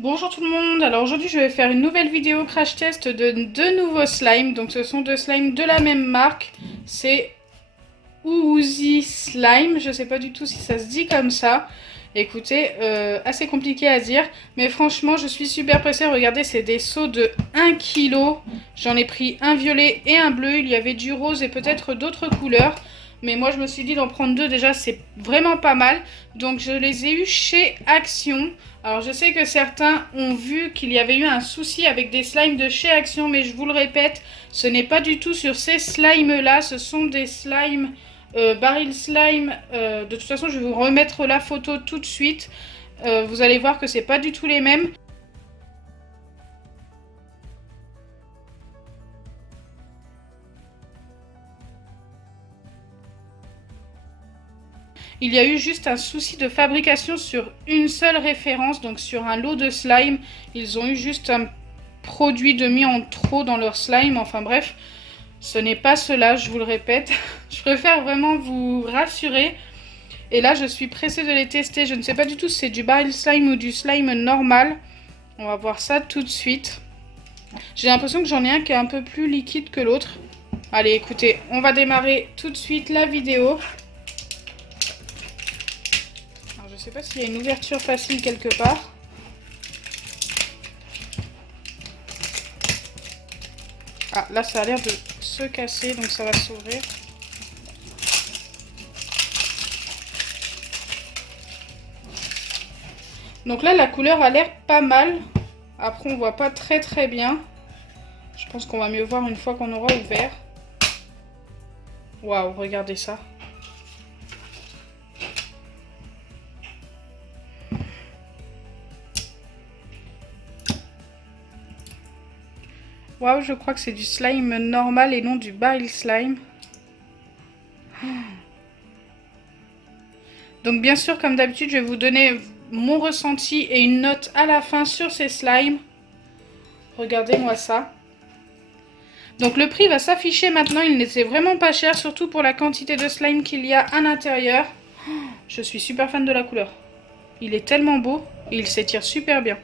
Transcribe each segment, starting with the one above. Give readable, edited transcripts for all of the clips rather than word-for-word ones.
Bonjour tout le monde, alors aujourd'hui je vais faire une nouvelle vidéo crash test de deux nouveaux slimes. Donc ce sont deux slimes de la même marque, c'est Oozy Slime, je sais pas du tout si ça se dit comme ça. Écoutez, assez compliqué à dire, mais franchement je suis super pressée. Regardez, c'est des seaux de 1 kg. J'en ai pris un violet et un bleu, il y avait du rose et peut-être d'autres couleurs. Mais moi je me suis dit d'en prendre deux, déjà c'est vraiment pas mal. Donc je les ai eus chez Action. Alors je sais que certains ont vu qu'il y avait eu un souci avec des slimes de chez Action, mais je vous le répète, ce n'est pas du tout sur ces slimes là, ce sont des slimes Baril Slime. De toute façon je vais vous remettre la photo tout de suite. Vous allez voir que c'est pas du tout les mêmes. Il y a eu juste un souci de fabrication sur une seule référence, donc sur un lot de slime. Ils ont eu juste un produit de mis en trop dans leur slime, enfin bref. Ce n'est pas cela, je vous le répète. Je préfère vraiment vous rassurer. Et là, je suis pressée de les tester. Je ne sais pas du tout si c'est du baril slime ou du slime normal. On va voir ça tout de suite. J'ai l'impression que j'en ai un qui est un peu plus liquide que l'autre. Allez, écoutez, on va démarrer tout de suite la vidéo. Alors, je ne sais pas s'il y a une ouverture facile quelque part. Ah, là, ça a l'air de se casser, donc ça va s'ouvrir. Donc là, la couleur a l'air pas mal. Après, on voit pas très bien. Je pense qu'on va mieux voir une fois qu'on aura ouvert. Waouh, regardez ça. Waouh, je crois que c'est du slime normal et non du baril slime. Donc bien sûr, comme d'habitude, je vais vous donner mon ressenti et une note à la fin sur ces slimes. Regardez-moi ça. Donc le prix va s'afficher maintenant, il n'était vraiment pas cher, surtout pour la quantité de slime qu'il y a à l'intérieur. Je suis super fan de la couleur. Il est tellement beau et il s'étire super bien.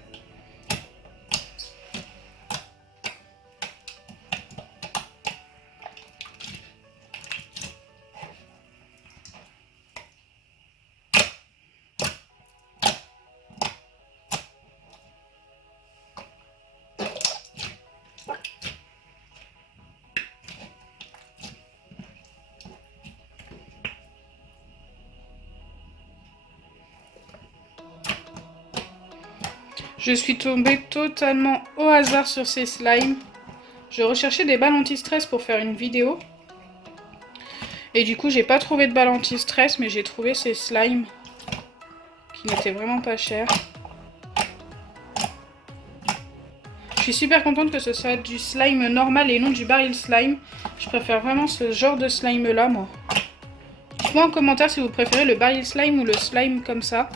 Je suis tombée totalement au hasard sur ces slimes. Je recherchais des balles anti-stress pour faire une vidéo. Et du coup, j'ai pas trouvé de balles anti-stress, mais j'ai trouvé ces slimes qui n'étaient vraiment pas chers. Je suis super contente que ce soit du slime normal et non du baril slime. Je préfère vraiment ce genre de slime là, moi. Dites-moi en commentaire si vous préférez le baril slime ou le slime comme ça.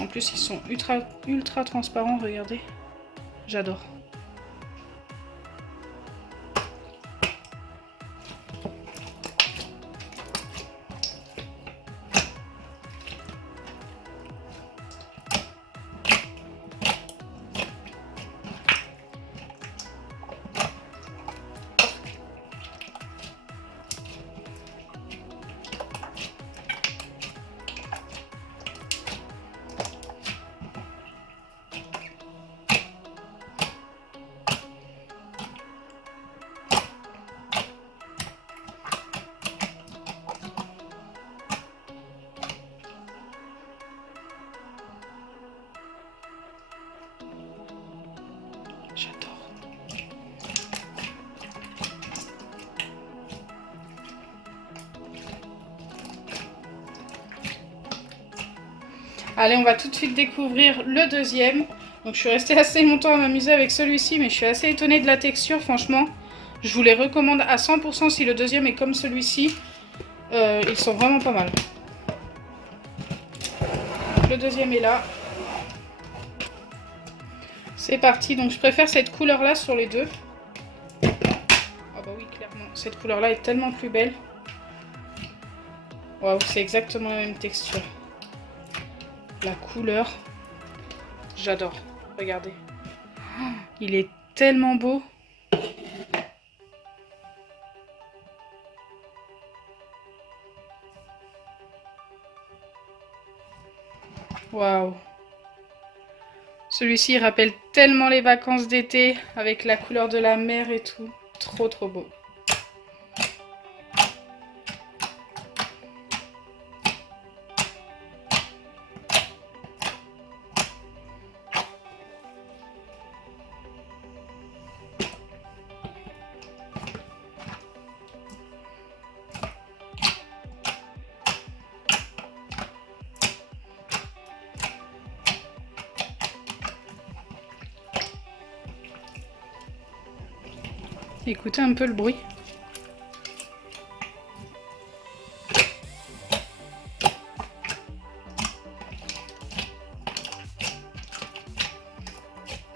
En plus, ils sont ultra transparents, regardez. J'adore. J'adore. Allez, on va tout de suite découvrir le deuxième. Donc je suis restée assez longtemps à m'amuser avec celui-ci, mais je suis assez étonnée de la texture, franchement. Je vous les recommande à 100% si le deuxième est comme celui-ci. Ils sont vraiment pas mal. Donc, le deuxième est là. C'est parti, donc je préfère cette couleur-là sur les deux. Ah bah oui, clairement, cette couleur-là est tellement plus belle. Waouh, c'est exactement la même texture. La couleur, j'adore. Regardez. Oh, il est tellement beau. Waouh. Celui-ci rappelle tellement les vacances d'été avec la couleur de la mer et tout. Trop trop beau. Écoutez un peu le bruit.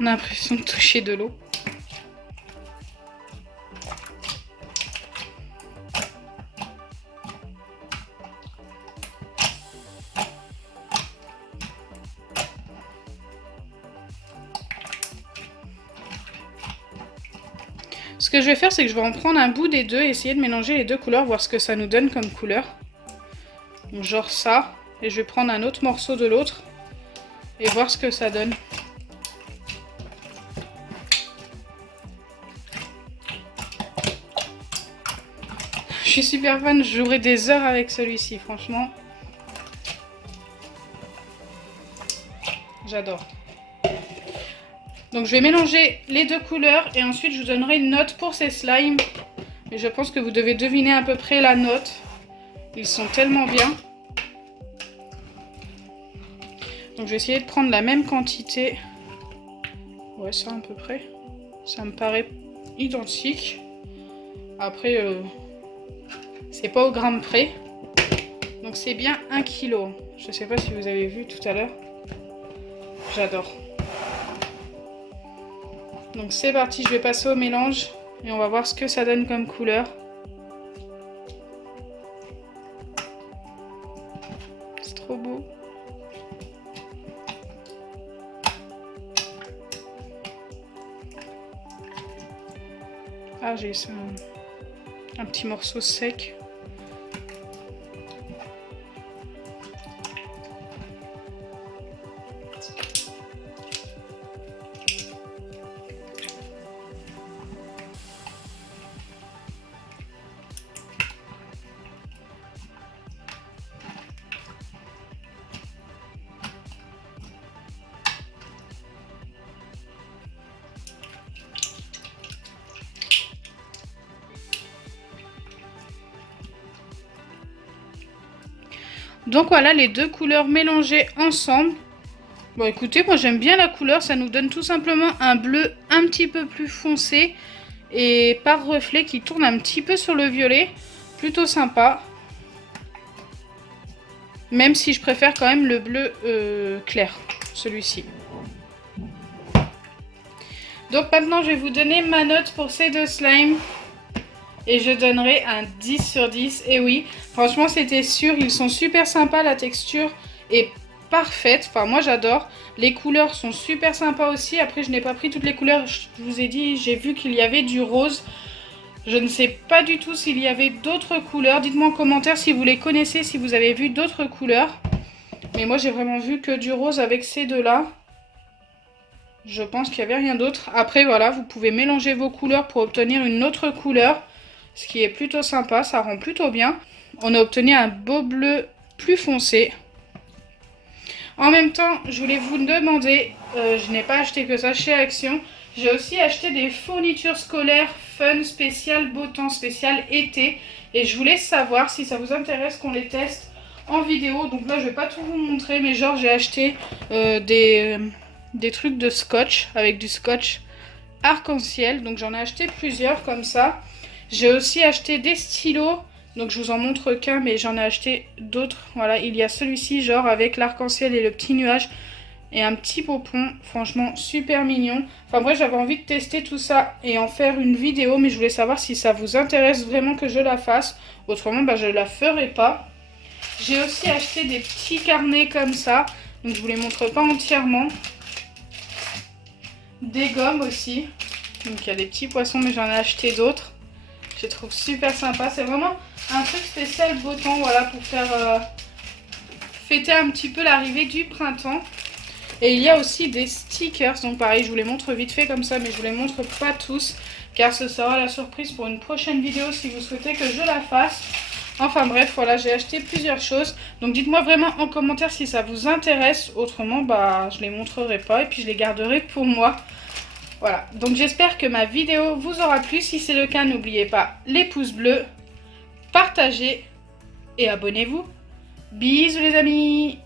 On a l'impression de toucher de l'eau. Ce que je vais faire, c'est que je vais en prendre un bout des deux et essayer de mélanger les deux couleurs, voir ce que ça nous donne comme couleur. Donc, genre ça. Et je vais prendre un autre morceau de l'autre et voir ce que ça donne. Je suis super fan, je jouerai des heures avec celui-ci, franchement. J'adore. Donc je vais mélanger les deux couleurs et ensuite je vous donnerai une note pour ces slimes. Mais je pense que vous devez deviner à peu près la note. Ils sont tellement bien. Donc je vais essayer de prendre la même quantité. Ouais, ça à peu près. Ça me paraît identique. Après, c'est pas au gramme près. Donc c'est bien 1 kg. Je sais pas si vous avez vu tout à l'heure. J'adore. Donc c'est parti, je vais passer au mélange et on va voir ce que ça donne comme couleur. C'est trop beau. Ah, j'ai un petit morceau sec. Donc voilà les deux couleurs mélangées ensemble. Bon écoutez, moi j'aime bien la couleur, ça nous donne tout simplement un bleu un petit peu plus foncé et par reflet qui tourne un petit peu sur le violet. Plutôt sympa. Même si je préfère quand même le bleu clair, celui-ci. Donc maintenant je vais vous donner ma note pour ces deux slimes. Et je donnerai un 10 sur 10. Et oui, franchement c'était sûr, ils sont super sympas, la texture est parfaite. Enfin moi j'adore. Les couleurs sont super sympas aussi. Après je n'ai pas pris toutes les couleurs, je vous ai dit, j'ai vu qu'il y avait du rose. Je ne sais pas du tout s'il y avait d'autres couleurs. Dites-moi en commentaire si vous les connaissez, si vous avez vu d'autres couleurs. Mais moi j'ai vraiment vu que du rose avec ces deux-là. Je pense qu'il n'y avait rien d'autre. Après voilà, vous pouvez mélanger vos couleurs pour obtenir une autre couleur. Ce qui est plutôt sympa, ça rend plutôt bien. On a obtenu un beau bleu plus foncé. En même temps, je voulais vous demander, je n'ai pas acheté que ça chez Action. J'ai aussi acheté des fournitures scolaires fun spécial beau temps, spécial été. Et je voulais savoir si ça vous intéresse qu'on les teste en vidéo. Donc là, je ne vais pas tout vous montrer, mais genre j'ai acheté des trucs de scotch avec du scotch arc-en-ciel. Donc j'en ai acheté plusieurs comme ça. J'ai aussi acheté des stylos, donc je vous en montre qu'un, mais j'en ai acheté d'autres. Voilà, il y a celui-ci, genre avec l'arc-en-ciel et le petit nuage et un petit pompon. Franchement, super mignon. Enfin bref, j'avais envie de tester tout ça et en faire une vidéo, mais je voulais savoir si ça vous intéresse vraiment que je la fasse. Autrement, bah, je la ferai pas. J'ai aussi acheté des petits carnets comme ça, donc je vous les montre pas entièrement. des gommes aussi. Donc il y a des petits poissons, mais j'en ai acheté d'autres. Je les trouve super sympas. C'est vraiment un truc spécial beau temps, voilà, pour faire fêter un petit peu l'arrivée du printemps. Et il y a aussi des stickers, donc pareil, je vous les montre vite fait comme ça, mais je vous les montre pas tous, car ce sera la surprise pour une prochaine vidéo si vous souhaitez que je la fasse. Enfin bref, voilà, j'ai acheté plusieurs choses. Donc dites-moi vraiment en commentaire si ça vous intéresse. Autrement, bah, je les montrerai pas et puis je les garderai pour moi. Voilà, donc j'espère que ma vidéo vous aura plu. Si c'est le cas, n'oubliez pas les pouces bleus, partagez et abonnez-vous. Bisous les amis!